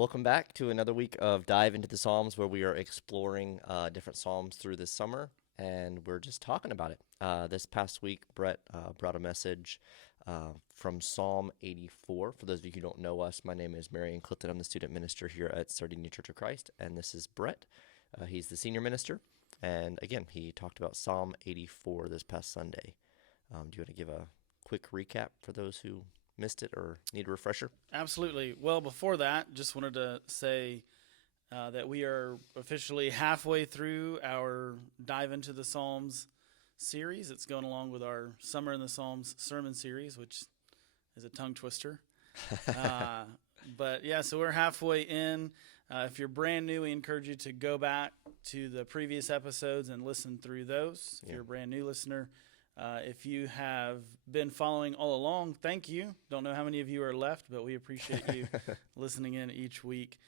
Welcome back to another week of Dive into the Psalms, where we are exploring different Psalms through this summer, and we're just talking about it. This past week, Brett brought a message from Psalm 84. For those of you who don't know us, my name is Marion Clifton. I'm the student minister here at Sardinia Church of Christ, and this is Brett. He's the senior minister, and again, he talked about Psalm 84 this past Sunday. Do you want to give a quick recap for those who missed it or need a refresher? Absolutely. Well, before that, just wanted to say that we are officially halfway through our Dive into the Psalms series. It's going along with our Summer in the Psalms sermon series, which is a tongue twister. But yeah, so we're halfway in. If you're brand new, we encourage you to go back to the previous episodes and listen through those. If you're a brand new listener, if you have been following all along, thank you. Don't know how many of you are left, but we appreciate you listening in each week.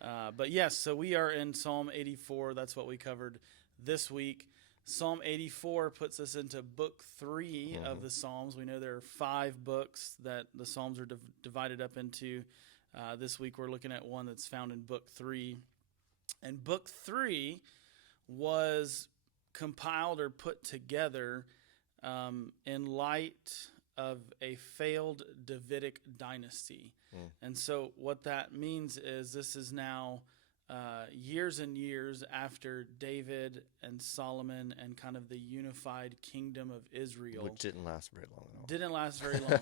But yes, so we are in Psalm 84. That's what we covered this week. Psalm 84 puts us into book 3 of the Psalms. We know there are 5 books that the Psalms are divided up into. This week we're looking at one that's found in book 3. And book 3 was compiled or put together in light of a failed Davidic dynasty. And so what that means is this is now years and years after David and Solomon and kind of the unified kingdom of Israel. Which didn't last very long at all. Didn't last very long,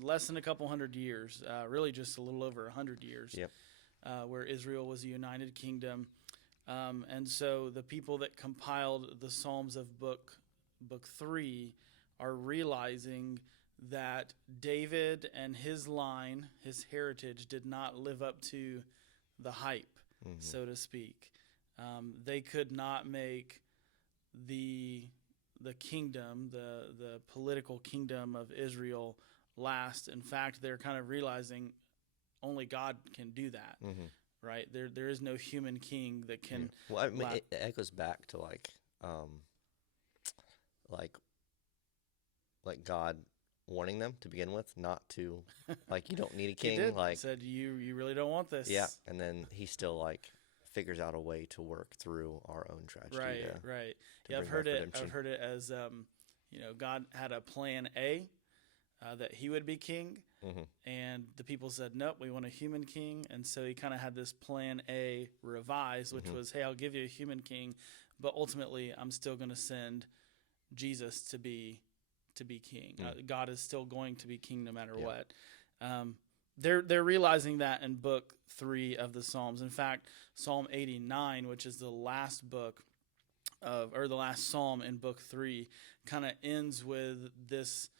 less than a couple hundred years, really just a little over 100 years, where Israel was a united kingdom. And so the people that compiled the Psalms of book 3 are realizing that David and his line, his heritage, did not live up to the hype, so to speak. They could not make the kingdom, the political kingdom of Israel last. In fact, they're kind of realizing only God can do that, right? There is no human king that can. Well, I mean, it echoes back to like God warning them to begin with, not to, like, you don't need a king. He did. Like, He said, you really don't want this. yeah, and then he still like figures out a way to work through our own tragedy. Right. To Yeah, I've bring heard about it. redemption. I've heard it as God had a plan A, that he would be king, and the people said, nope, we want a human king, and so he kind of had this plan A revised, which was, hey, I'll give you a human king, but ultimately I'm still going to send Jesus to be king. God is still going to be king no matter what. They're realizing that in book 3 of the Psalms. In fact, Psalm 89, which is the last book or the last Psalm in book 3, kind of ends with this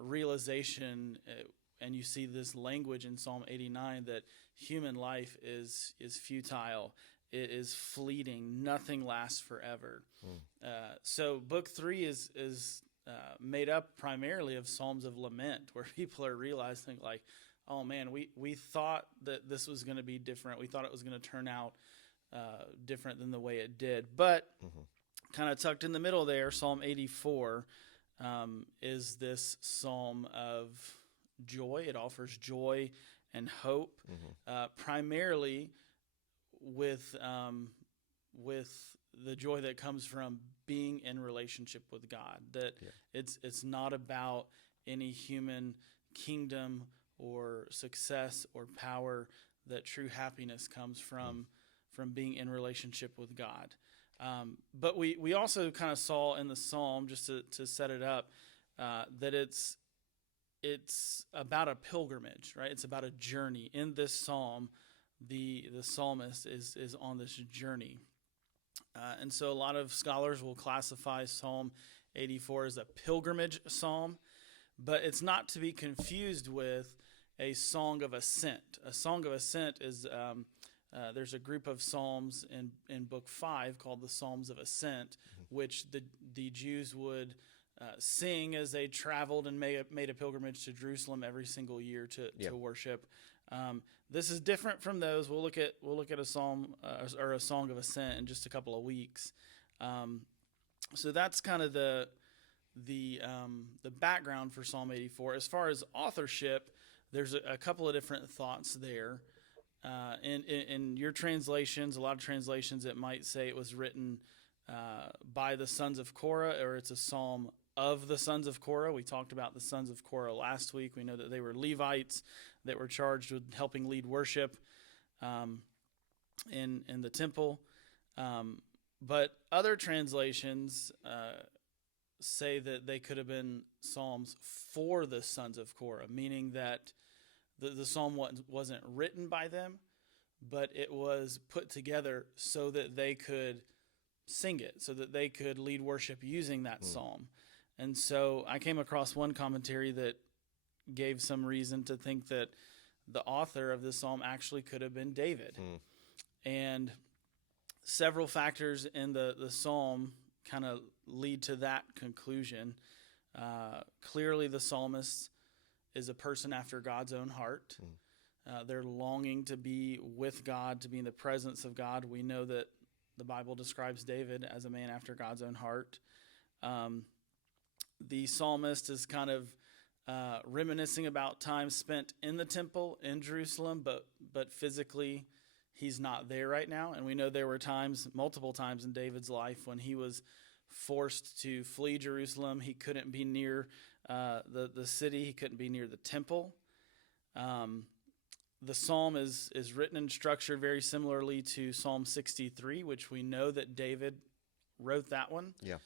realization, and you see this language in Psalm 89 that human life is futile. It is fleeting. Nothing lasts forever. So book 3 is made up primarily of Psalms of lament, where people are realizing, like, oh man, we thought that this was going to be different. We thought it was going to turn out different than the way it did. But kind of tucked in the middle there, Psalm 84 is this psalm of joy. It offers joy and hope, primarily with the joy that comes from being in relationship with God. That it's not about any human kingdom or success or power. That true happiness comes from being in relationship with God. But we also kind of saw in the psalm, just to set it up, that it's about a pilgrimage, right? It's about a journey. In this psalm, the psalmist is on this journey. And so a lot of scholars will classify Psalm 84 as a pilgrimage psalm, but it's not to be confused with a song of ascent. A song of ascent is, there's a group of psalms in book 5 called the Psalms of Ascent, which the Jews would sing as they traveled and made a pilgrimage to Jerusalem every single year to worship. This is different from those. We'll look at a psalm or a song of ascent in just a couple of weeks. So that's kind of the background for Psalm 84. As far as authorship, there's a couple of different thoughts there. In your translations, a lot of translations, it might say it was written by the sons of Korah, or it's a psalm of the sons of Korah. We talked about the sons of Korah last week. We know that they were Levites that were charged with helping lead worship in the temple. But other translations say that they could have been psalms for the sons of Korah, meaning that the psalm wasn't written by them, but it was put together so that they could sing it, so that they could lead worship using that psalm. And so I came across one commentary that gave some reason to think that the author of this psalm actually could have been David. And several factors in the psalm kind of lead to that conclusion. Clearly, the psalmist is a person after God's own heart. They're longing to be with God, to be in the presence of God. We know that the Bible describes David as a man after God's own heart. The psalmist is kind of reminiscing about time spent in the temple in Jerusalem, but physically he's not there right now. And we know there were times, multiple times in David's life, when he was forced to flee Jerusalem. He couldn't be near the city. He couldn't be near the temple. The psalm is written and structured very similarly to Psalm 63, which we know that David wrote that one. Yeah.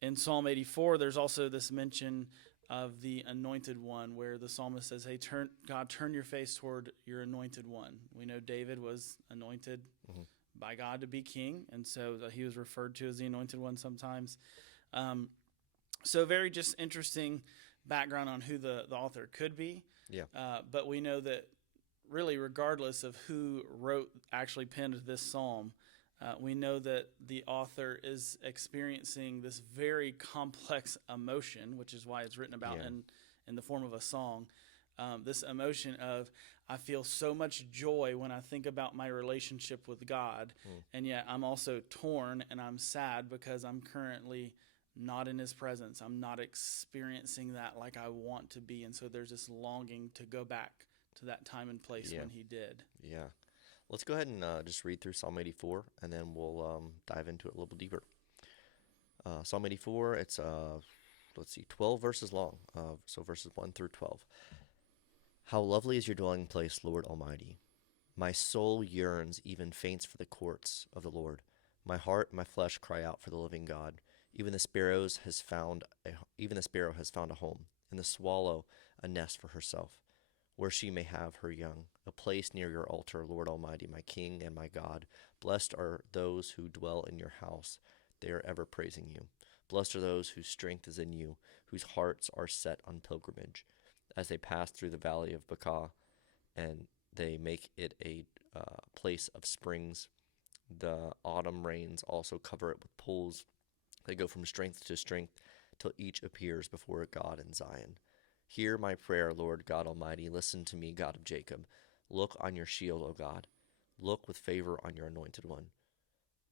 In Psalm 84, there's also this mention of the anointed one, where the psalmist says, hey, God, turn your face toward your anointed one. We know David was anointed by God to be king, and so he was referred to as the anointed one sometimes. So very just interesting background on who the author could be. Yeah. But we know that really, regardless of who actually penned this psalm, we know that the author is experiencing this very complex emotion, which is why it's written about in the form of a song. This emotion of, I feel so much joy when I think about my relationship with God, and yet I'm also torn and I'm sad because I'm currently not in his presence. I'm not experiencing that like I want to be, and so there's this longing to go back to that time and place when he did. Yeah. Let's go ahead and just read through Psalm 84, and then we'll dive into it a little deeper. Psalm 84, it's, 12 verses long, so verses 1 through 12. How lovely is your dwelling place, Lord Almighty. My soul yearns, even faints for the courts of the Lord. My heart and my flesh cry out for the living God. Even the sparrow has found a home, and the swallow a nest for herself, where she may have her young, a place near your altar, Lord Almighty, my King and my God. Blessed are those who dwell in your house. They are ever praising you. Blessed are those whose strength is in you, whose hearts are set on pilgrimage, as they pass through the valley of Baca, and they make it a place of springs. The autumn rains also cover it with pools. They go from strength to strength till each appears before God in Zion. Hear my prayer, Lord God Almighty. Listen to me, God of Jacob. Look on your shield, O God. Look with favor on your anointed one.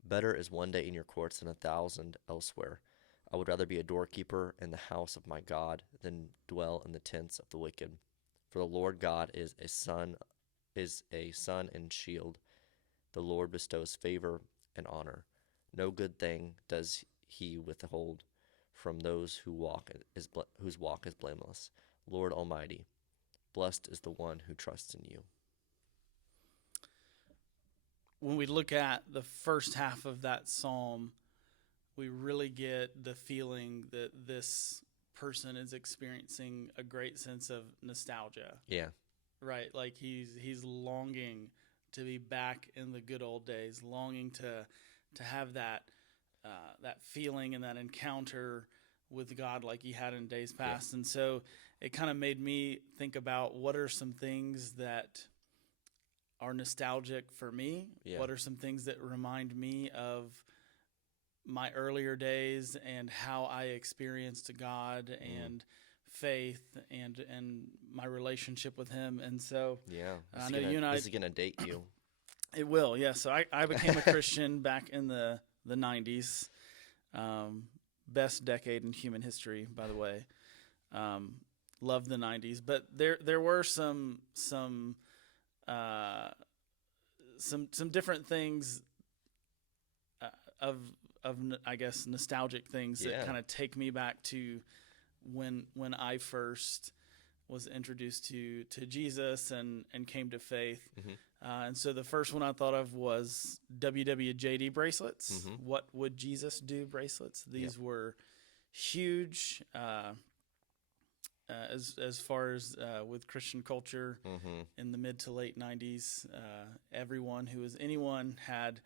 Better is one day in your courts than 1,000 elsewhere. I would rather be a doorkeeper in the house of my God than dwell in the tents of the wicked. For the Lord God is a sun and shield. The Lord bestows favor and honor. No good thing does he withhold from those whose walk is blameless. Lord Almighty, blessed is the one who trusts in you. When we look at the first half of that psalm, we really get the feeling that this person is experiencing a great sense of nostalgia. Yeah. Right, like he's longing to be back in the good old days, longing to have that feeling and that encounter with God like he had in days past. And so it kind of made me think about, what are some things that are nostalgic for me? What are some things that remind me of my earlier days and how I experienced God and faith and my relationship with him? And so I know you and I, this is gonna date you. It will, yeah. So I became a Christian back in the 90s. Best decade in human history, by the way. Love the 90s, but there were some uh, some different things uh, of I guess nostalgic things that Yeah. kind of take me back to when I first was introduced to Jesus and came to faith. And so the first one I thought of was WWJD bracelets. What would Jesus do bracelets? These were huge as far as with Christian culture in the mid to late 90s. Everyone who was anyone had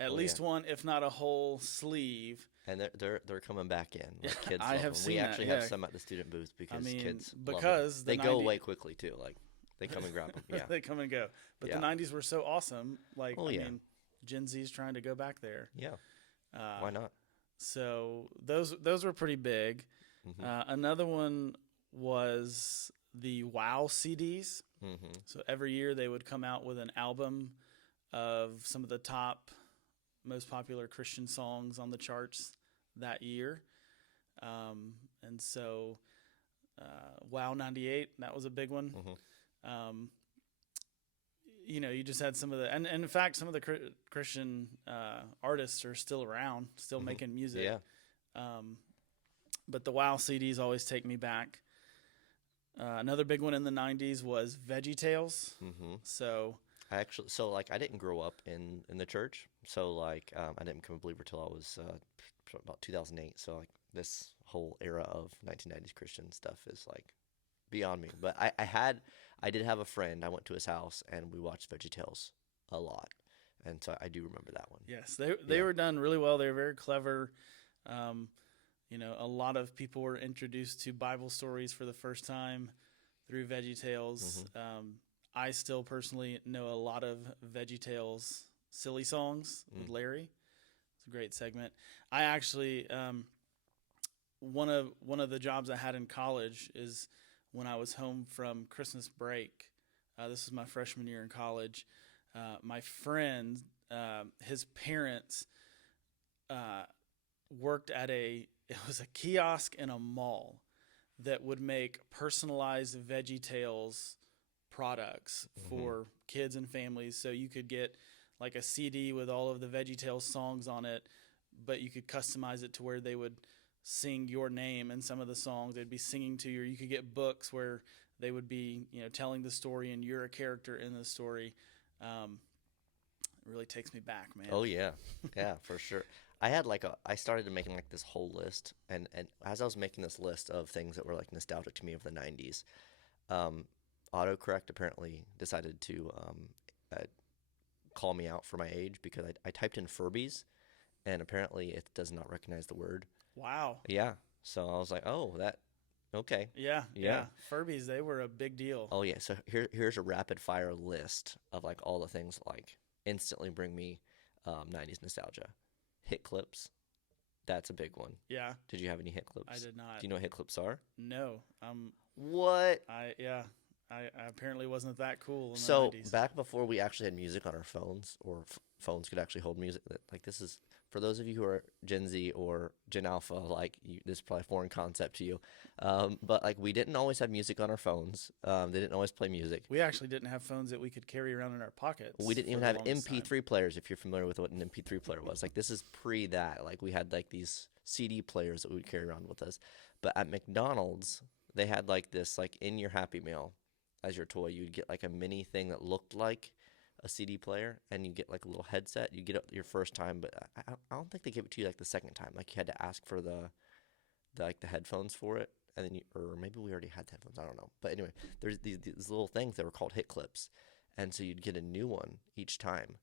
at least one, if not a whole sleeve. And they're coming back in. Like kids I love have them. seen We that, actually have some at the student booth because kids love because them. the They go 90 away quickly too. Like they come and grab them. Yeah. they come and go. But the 90s were so awesome. Like I mean, Gen Z's trying to go back there. Yeah. Why not? So those were pretty big. Another one was the Wow CDs. So every year they would come out with an album of some of the top, most popular Christian songs on the charts that year. And so Wow 98, that was a big one. You just had some of the, and in fact, some of the Christian artists are still around, still making music. Yeah. But the Wow CDs always take me back. Another big one in the 90s was VeggieTales. So I didn't grow up in the church. So like I didn't become a believer till I was about 2008. So like this whole era of 1990s Christian stuff is like beyond me. But I did have a friend. I went to his house and we watched VeggieTales a lot, and so I do remember that one. Yes, they were done really well. They were very clever. A lot of people were introduced to Bible stories for the first time through VeggieTales. I still personally know a lot of VeggieTales silly songs with Larry. It's a great segment. I actually one of the jobs I had in college is when I was home from Christmas break. This was my freshman year in college. My friend, his parents worked at it was a kiosk in a mall that would make personalized VeggieTales products for kids and families. So you could get like a CD with all of the VeggieTales songs on it, but you could customize it to where they would sing your name in some of the songs they'd be singing to you. Or you could get books where they would be, telling the story and you're a character in the story. It really takes me back, man. Oh yeah, yeah, for sure. I started making like this whole list, and as I was making this list of things that were like nostalgic to me of the 90s, autocorrect apparently decided to call me out for my age because I typed in Furbies, and apparently it does not recognize the word. Wow. Yeah, so I was like, oh, okay. Yeah. Furbies, they were a big deal. Oh yeah, so here's a rapid fire list of like all the things like instantly bring me 90s nostalgia. Hit clips, that's a big one. Yeah. Did you have any hit clips? I did not. Do you know what hit clips are? No. What? I apparently wasn't that cool in the So 90s. back before we actually had music on our phones, or phones could actually hold music, like this is for those of you who are Gen Z or Gen Alpha, this is probably a foreign concept to you. But like we didn't always have music on our phones. They didn't always play music. We actually didn't have phones that we could carry around in our pockets. We didn't even for have the longest MP3 time. players, if you're familiar with what an MP3 player was. Like this is pre that. Like we had like these CD players that we would carry around with us. But at McDonald's, they had like this like in your Happy Meal as your toy. You'd get like a mini thing that looked like a CD player, and you get like a little headset. You get it your first time, but I don't think they gave it to you like the second time. Like you had to ask for the headphones for it, and then or maybe we already had the headphones. I don't know. But anyway, there's these little things that were called hit clips, and so you'd get a new one each time.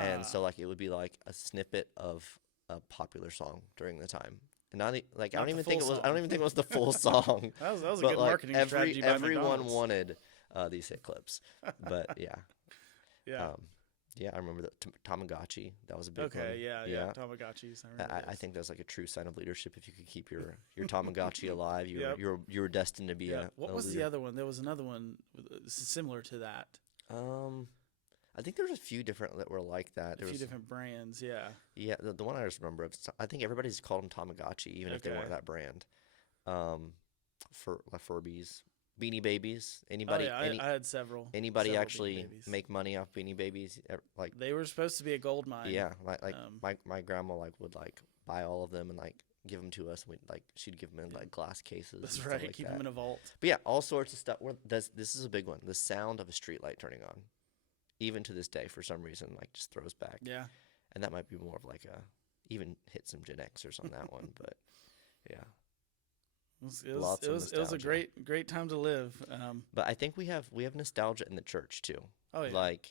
And so like it would be like a snippet of a popular song during the time. And I don't even think it was the full song. That was a but good like marketing strategy by everyone McDonald's. wanted these hit clips. But yeah. Yeah. Yeah, I remember the Tamagotchi. That was a big one. Okay, yeah. Tamagotchis. I remember I those. think that's like a true sign of leadership if you could keep your Tamagotchi alive. Yep. You were destined to be Yeah. What a was leader. the other one? There was another one similar to that. I think there's a few different that were like that. A few different brands, yeah. Yeah, the one I just remember, I think everybody's called them Tamagotchi, even if they Okay. weren't that brand. For like Furbies, Beanie Babies. Oh yeah, I had Anybody several Beanie actually Babies. make money off Beanie Babies? Like, They were supposed to be a gold mine. yeah, like Um, my grandma like would like buy all of them and like give them to us. And we like she'd give them in yeah, like glass cases and that's stuff right. like Keep them that. in a vault. But yeah, all sorts of stuff. This is a big one. The sound of a street light turning on, even to this day, for some reason, like just throws back. Yeah. And that might be more of like a even hit some Gen Xers on that one. But yeah, lots of It was a nostalgia. great time to live. But I think we have nostalgia in the church too. Oh yeah. Like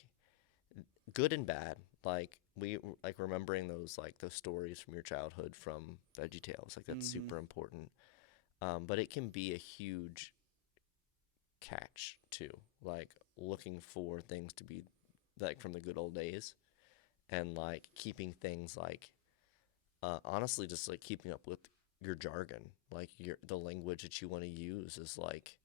good and bad. Like we like remembering those stories from your childhood from Veggie Tales. Like that's Hmm. super important. But it can be a huge catch too. Like looking for things to be like from the good old days and like keeping things like honestly just like keeping up with your jargon. Like the language that you want to use is like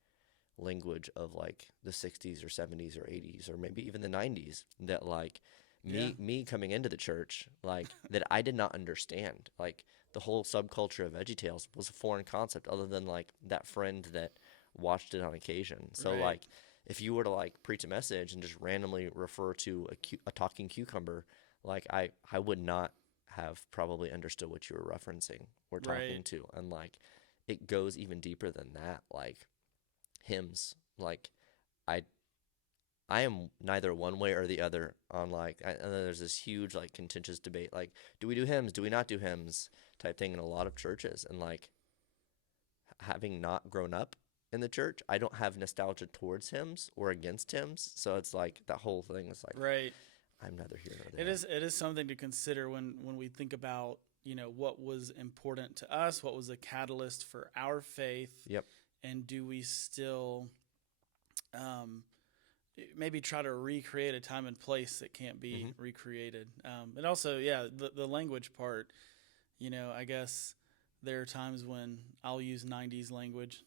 language of like the 60s or 70s or 80s or maybe even the 90s that like Yeah. me coming into the church like that I did not understand. Like the whole subculture of VeggieTales was a foreign concept other than like that friend that watched it on occasion. So Right. like if you were to like preach a message and just randomly refer to a talking cucumber, like I would not have probably understood what you were referencing or talking Right. to. And like it goes even deeper than that. Like hymns. Like I I am neither one way or the other on like I know there's this huge like contentious debate like do we do hymns, do we not do hymns type thing in a lot of churches and like having not grown up in the church, I don't have nostalgia towards hymns or against hymns. So it's like that whole thing is like Right. I'm neither here nor It there. is something to consider when we think about what was important to us, what was a catalyst for our faith, Yep. and do we still um, maybe try to recreate a time and place that can't be Mhm. recreated. And also, yeah, the language part. I guess there are times when I'll use '90s language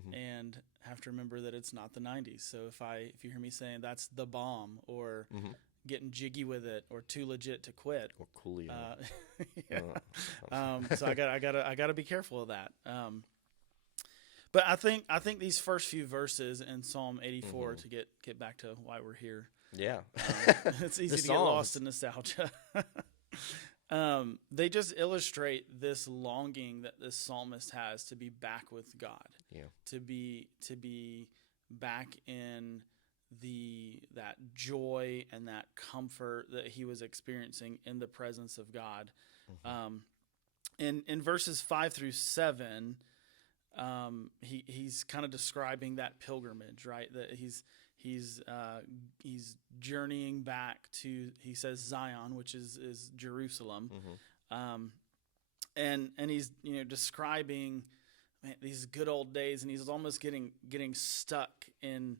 Mhm. and have to remember that it's not the '90s. So if you hear me saying that's the bomb or Mhm. getting jiggy with it or too legit to quit, Or Coolio. uh, yeah. Uh, So I gotta be careful of that. But I think these first few verses in Psalm 84 Mhm. to get back to why we're here. Yeah. It's The easy to get lost Psalms. in nostalgia. They just illustrate this longing that this psalmist has to be back with God, Yeah. to be back in that joy and that comfort that he was experiencing in the presence of God. Mhm. In verses 5 through 7, he's kind of describing that pilgrimage, right? That he's journeying back to, he says, Zion, which is Jerusalem, Mhm. and he's describing, man, these good old days, and he's almost getting stuck in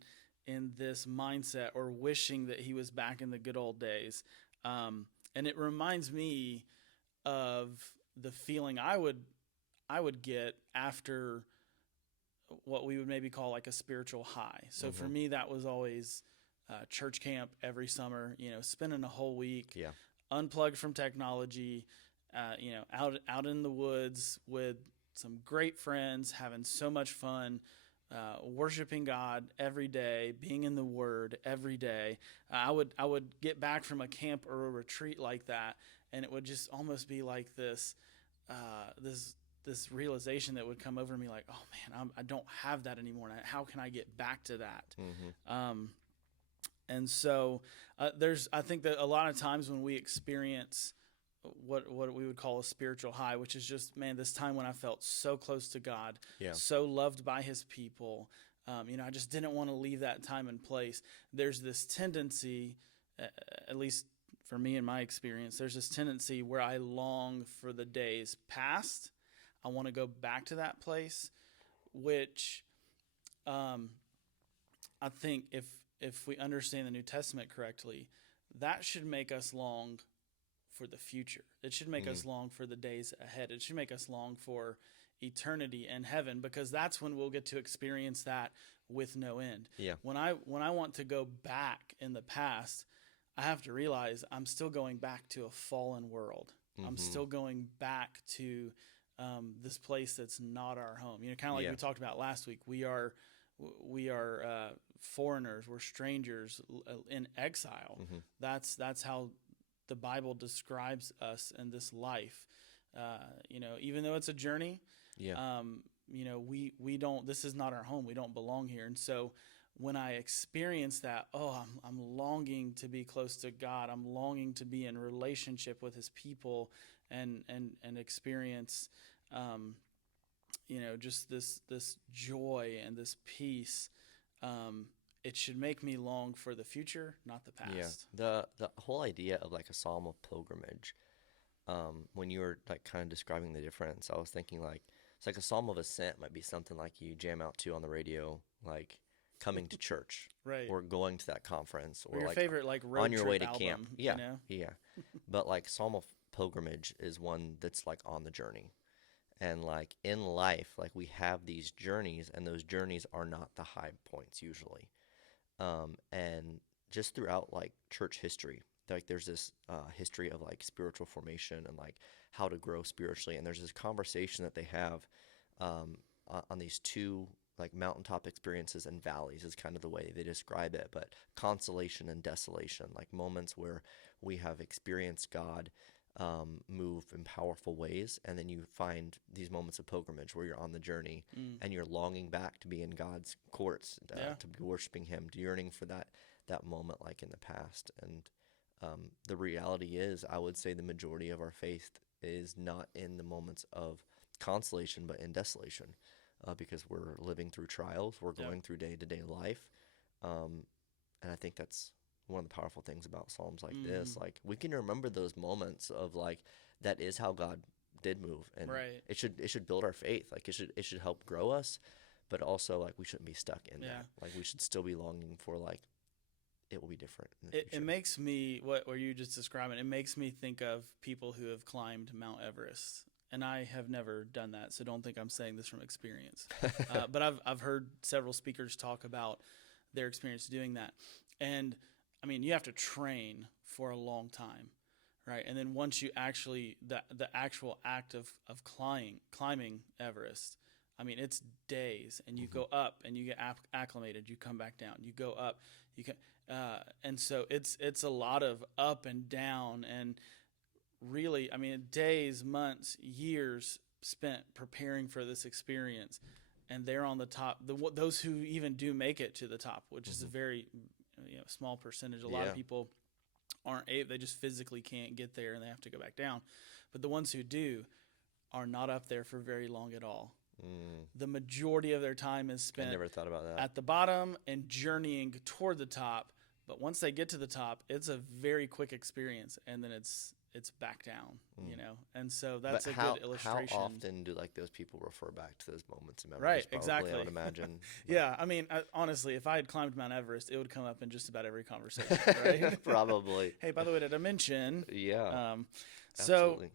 this mindset or wishing that he was back in the good old days. And it reminds me of the feeling I would get after what we would maybe call like a spiritual high. So for Mhm. me, that was always church camp every summer. Spending a whole week Yeah. unplugged from technology, out in the woods with some great friends, having so much fun, worshiping God every day, being in the Word every day. I would get back from a camp or a retreat like that, and it would just almost be like this realization that would come over me, like, oh man, I don't have that anymore. How can I get back to that? Mhm. And so I think that a lot of times when we experience what we would call a spiritual high, which is just, man, this time when I felt so close to God, Yeah. so loved by His people, I just didn't want to leave that time and place. There's this tendency, at least for me in my experience, there's this tendency where I long for the days past. I want to go back to that place, which I think if we understand the New Testament correctly, that should make us long for the future. It should make Mm. us long for the days ahead. It should make us long for eternity in heaven, because that's when we'll get to experience that with no end. Yeah. When I want to go back in the past, I have to realize I'm still going back to a fallen world. I'm Mhm. still going back to this place that's not our home. Kind of like Yeah. we talked about last week. We are we are foreigners, we're strangers in exile. Mm-hmm. That's how the Bible describes us in this life. Even though it's a journey, Yeah. we don't. This is not our home. We don't belong here. And so, when I experience that, I'm longing to be close to God. I'm longing to be in relationship with His people, and experience, just this joy and this peace. It should make me long for the future, not the past. Yeah. The whole idea of like a psalm of pilgrimage, when you were like kind of describing the difference, I was thinking like it's like a psalm of ascent might be something like you jam out to on the radio, like coming to church, Right. or going to that conference, Or or your like favorite like road on your trip way to album, camp. Yeah, yeah. But like psalm of pilgrimage is one that's like on the journey. And like in life, like we have these journeys, and those journeys are not the high points usually. And just throughout like church history, like there's this history of like spiritual formation and like how to grow spiritually. And there's this conversation that they have on these two like mountaintop experiences and valleys is kind of the way they describe it. But consolation and desolation, like moments where we have experienced God move in powerful ways, and then you find these moments of pilgrimage where you're on the journey and you're longing back to be in God's courts, to be worshiping Him, yearning for that moment like in the past. And the reality is, I would say the majority of our faith is not in the moments of consolation, but in desolation, because we're living through trials, we're going through day-to-day life, and I think that's one of the powerful things about Psalms like this. Like we can remember those moments of like that is how God did move, and Right. it should build our faith. Like it should help grow us, but also like we shouldn't be stuck in that. Like we should still be longing for like it will be different in the future. It makes me what you just describing. It makes me think of people who have climbed Mount Everest, and I have never done that, so don't think I'm saying this from experience. But I've heard several speakers talk about their experience doing that, and I mean, you have to train for a long time, right? And then once you actually the actual act of climbing Everest, I mean, it's days, and you go up and you get acclimated. You come back down. You go up. You can, and so it's a lot of up and down, and really, I mean, days, months, years spent preparing for this experience, and they're on the top. Those who even do make it to the top, which is a very small percentage. A lot of people aren't able, they just physically can't get there, and they have to go back down. But the ones who do are not up there for very long at all. The majority of their time is spent I never thought about that. at the bottom and journeying toward the top. But once they get to the top, it's a very quick experience, and then it's back down, And so that's a good illustration. How often do like those people refer back to those moments in memory? Right, Probably, exactly. I would imagine. Yeah, I mean, honestly, if I had climbed Mount Everest, it would come up in just about every conversation, right? Probably. Hey, by the way, did I mention? Yeah. Absolutely.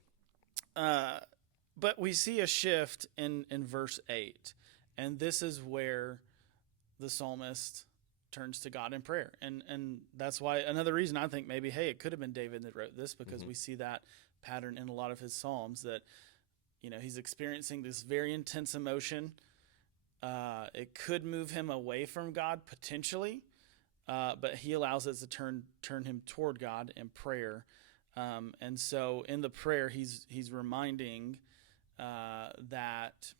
But we see a shift in verse 8, and this is where the psalmist turns to God in prayer. And that's why another reason I think maybe, hey, it could have been David that wrote this, because we see that pattern in a lot of his psalms, that he's experiencing this very intense emotion. It could move him away from God potentially, but he allows it to turn him toward God in prayer. And so in the prayer, he's reminding that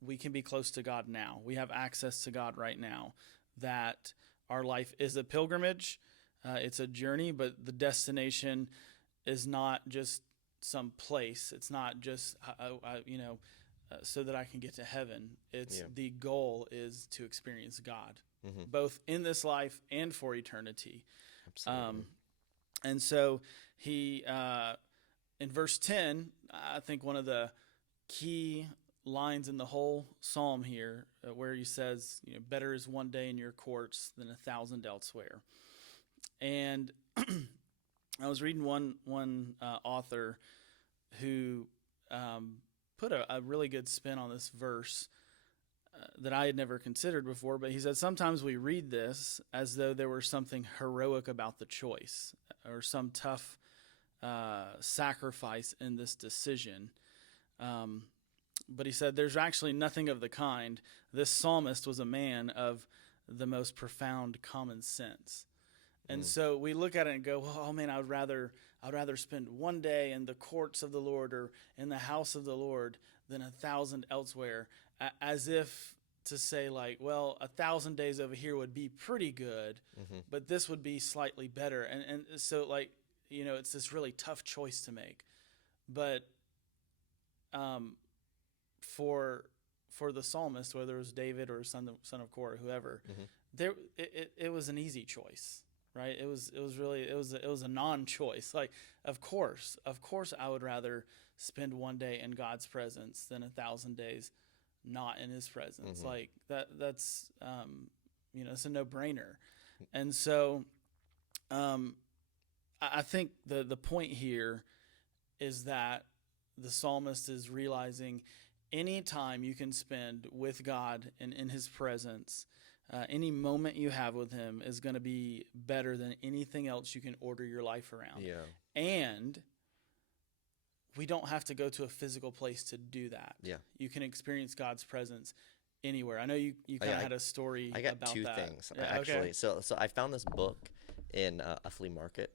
we can be close to God now. We have access to God right now. That our life is a pilgrimage. It's a journey, but the destination is not just some place. It's not just so that I can get to heaven. It's the goal is to experience God, both in this life and for eternity. Absolutely. And so he, in verse 10, I think one of the key lines in the whole psalm here, where he says, better is one day in your courts than 1,000 elsewhere. And I was reading one author who put a really good spin on this verse that I had never considered before, but he said sometimes we read this as though there was something heroic about the choice, or some tough sacrifice in this decision. But he said, there's actually nothing of the kind. This psalmist was a man of the most profound common sense. And so we look at it and go, well, oh man, I'd rather spend one day in the courts of the Lord or in the house of the Lord than 1,000 elsewhere, as if to say like, well, 1,000 days over here would be pretty good, but this would be slightly better. And so like, it's this really tough choice to make. But for the psalmist, whether it was David or son of Korah, whoever, it was an easy choice. Right. It was a non-choice. Like, of course, I would rather spend one day in God's presence than 1,000 days not in His presence. Like that's it's a no-brainer. And so, I think the point here is that the psalmist is realizing any time you can spend with God and in His presence. Any moment you have with Him is going to be better than anything else you can order your life around. Yeah. And we don't have to go to a physical place to do that. Yeah. You can experience God's presence anywhere. I know you kind of had a story about that. I got two things, actually. Okay. So I found this book in a flea market.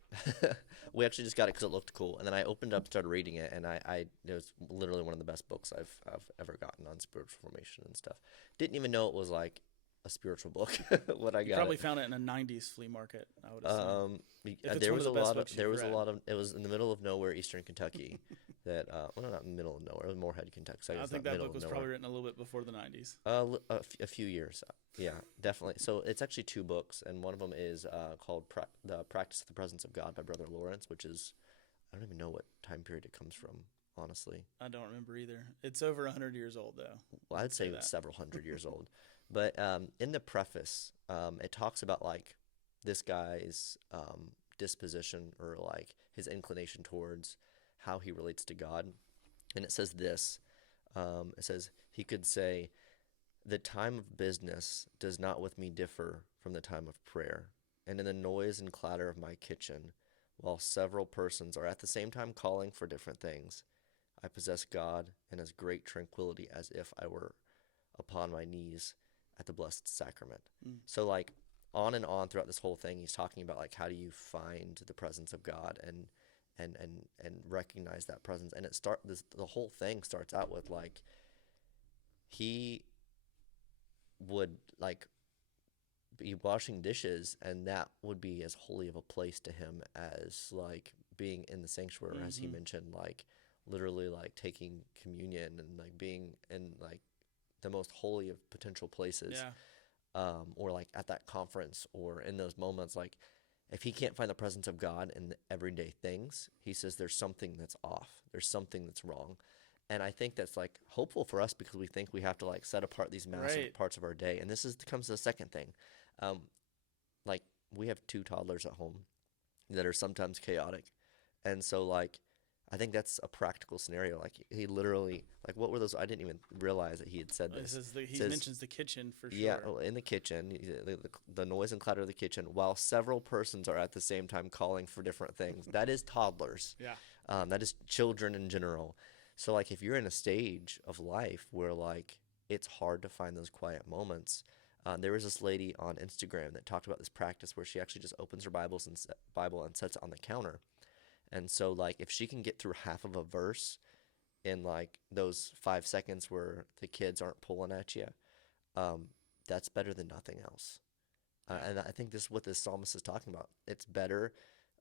We actually just got it because it looked cool. And then I opened it up, started reading it, and it was literally one of the best books I've ever gotten on spiritual formation and stuff. Didn't even know it was like a spiritual book when I got it. You probably found it in a 90s flea market, I would assume. There was a lot of it was in the middle of nowhere, Eastern Kentucky. That well, not in the middle of nowhere, it was Morehead, Kentucky. So I think that book was probably written a little bit before the 90s. A few years. Yeah, definitely. So it's actually two books, and one of them is called The Practice of the Presence of God by Brother Lawrence, which is, I don't even know what time period it comes from, honestly. I don't remember either. It's over 100 years old, though. Well, I'd say it's several hundred years old. But in the preface, it talks about like this guy's disposition or like his inclination towards how he relates to God. And it says this, it says, he could say, the time of business does not with me differ from the time of prayer. And in the noise and clatter of my kitchen, while several persons are at the same time calling for different things, I possess God in as great tranquility as if I were upon my knees at the Blessed Sacrament. So like on and on throughout this whole thing, he's talking about like how do you find the presence of God and recognize that presence. And the whole thing starts out with like he would like be washing dishes, and that would be as holy of a place to him as like being in the sanctuary, as he mentioned, like literally like taking communion and like being in like the most holy of potential places. Or like at that conference or in those moments, like if he can't find the presence of God in the everyday things, he says there's something that's off, there's something that's wrong. And I think that's like hopeful for us because we think we have to like set apart these massive parts of our day. And this comes to the second thing. Like we have 2 toddlers at home that are sometimes chaotic. And so like I think that's a practical scenario. Like he literally, like what were those? I didn't even realize that he had said this. He mentions the kitchen for sure. Yeah, in the kitchen, the noise and clatter of the kitchen, while several persons are at the same time calling for different things. That is toddlers. Yeah. That is children in general. So like if you're in a stage of life where like it's hard to find those quiet moments, there was this lady on Instagram that talked about this practice where she actually just opens her Bible and sets it on the counter. And so, like, if she can get through half of a verse in, like, those 5 seconds where the kids aren't pulling at you, that's better than nothing else. And I think this is what this psalmist is talking about. It's better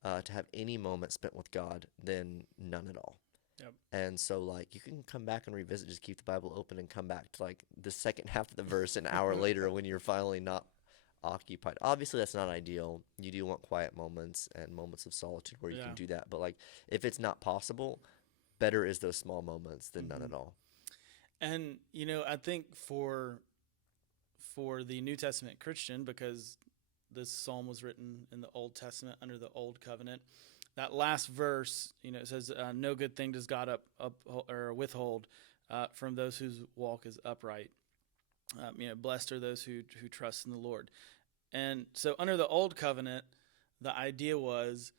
to have any moment spent with God than none at all. Yep. And so, like, you can come back and revisit, just keep the Bible open and come back to, like, the second half of the verse an hour later when you're finally not occupied. Obviously that's not ideal. You do want quiet moments and moments of solitude where you can do that, but like if it's not possible, better is those small moments than none at all. And I think for the New Testament Christian, because this psalm was written in the Old Testament under the Old Covenant, that last verse, it says no good thing does God up or withhold from those whose walk is upright. Blessed are those who trust in the Lord. And so under the Old Covenant, the idea was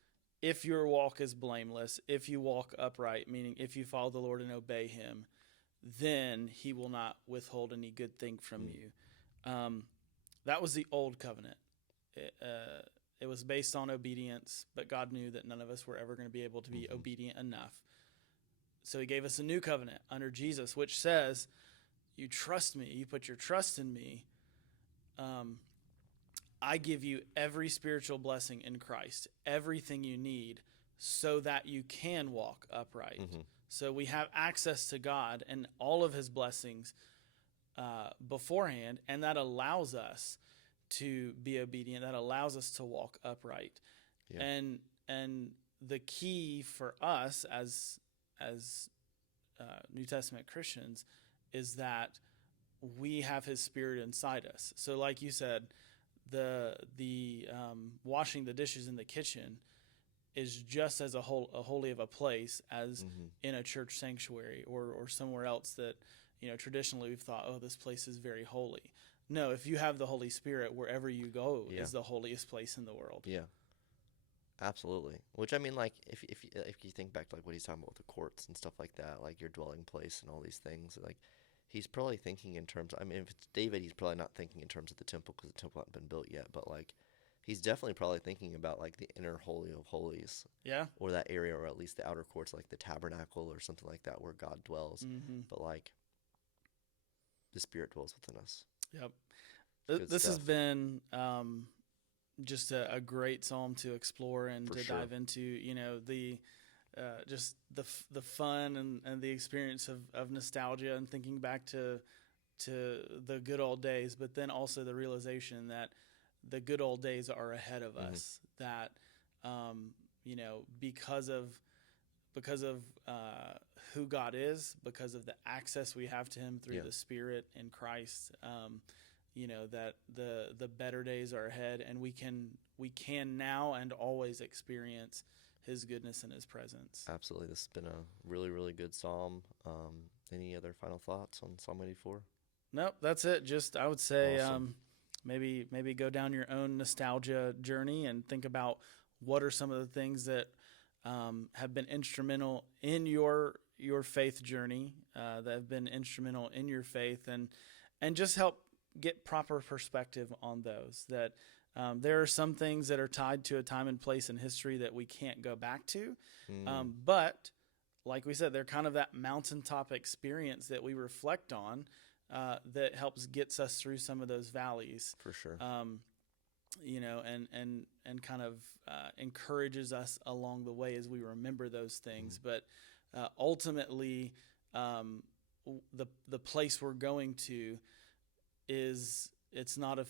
if your walk is blameless, if you walk upright, meaning if you follow the Lord and obey Him, then he will not withhold any good thing from you. That was the old covenant. It was based on obedience, but God knew that none of us were ever going to be able to be obedient enough. So he gave us a new covenant under Jesus, which says, you trust me, you put your trust in me. I give you every spiritual blessing in Christ, everything you need so that you can walk upright. So we have access to God and all of his blessings beforehand, and that allows us to be obedient. That allows us to walk upright. Yeah. And the key for us as New Testament Christians is that we have his Spirit inside us. So like you said, the washing the dishes in the kitchen is just as a holy of a place as in a church sanctuary or somewhere else that, traditionally we've thought, oh, this place is very holy. No, if you have the Holy Spirit, wherever you go is the holiest place in the world. Yeah, absolutely. Which, I mean, like, if you think back to like what he's talking about with the courts and stuff like that, like your dwelling place and all these things, like he's probably thinking in terms. I mean, if it's David, he's probably not thinking in terms of the temple because the temple hadn't been built yet. But like, he's definitely probably thinking about like the inner holy of holies, or that area, or at least the outer courts, like the tabernacle or something like that, where God dwells. But like, the Spirit dwells within us. Yep. This has been just a great psalm to explore and to dive into. The just the fun and the experience of nostalgia and thinking back to the good old days, but then also the realization that the good old days are ahead of us. That because of who God is, because of the access we have to him through the Spirit in Christ, that the better days are ahead, and we can now and always experience his goodness and his presence. Absolutely. This has been a really, really good psalm. Any other final thoughts on Psalm 84? Nope, that's it. Just, I would say, awesome. Maybe go down your own nostalgia journey and think about what are some of the things that have been instrumental in your faith journey, that have been instrumental in your faith, and just help get proper perspective on those. That there are some things that are tied to a time and place in history that we can't go back to, but like we said, they're kind of that mountaintop experience that we reflect on, that helps gets us through some of those valleys. For sure. And kind of encourages us along the way as we remember those things. But ultimately, the place we're going to it's not a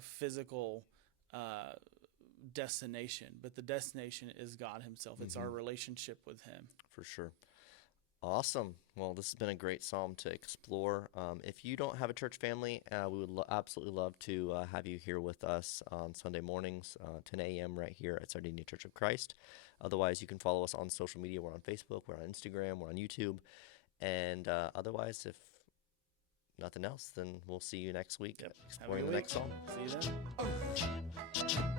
physical destination, but the destination is God himself. It's our relationship with him. For sure. Awesome. Well, this has been a great psalm to explore. If you don't have a church family, we would absolutely love to have you here with us on Sunday mornings, 10 a.m. right here at Sardinia Church of Christ. Otherwise, you can follow us on social media. We're on Facebook, we're on Instagram, we're on YouTube. And otherwise, if nothing else, then we'll see you next week exploring the next psalm. See you then.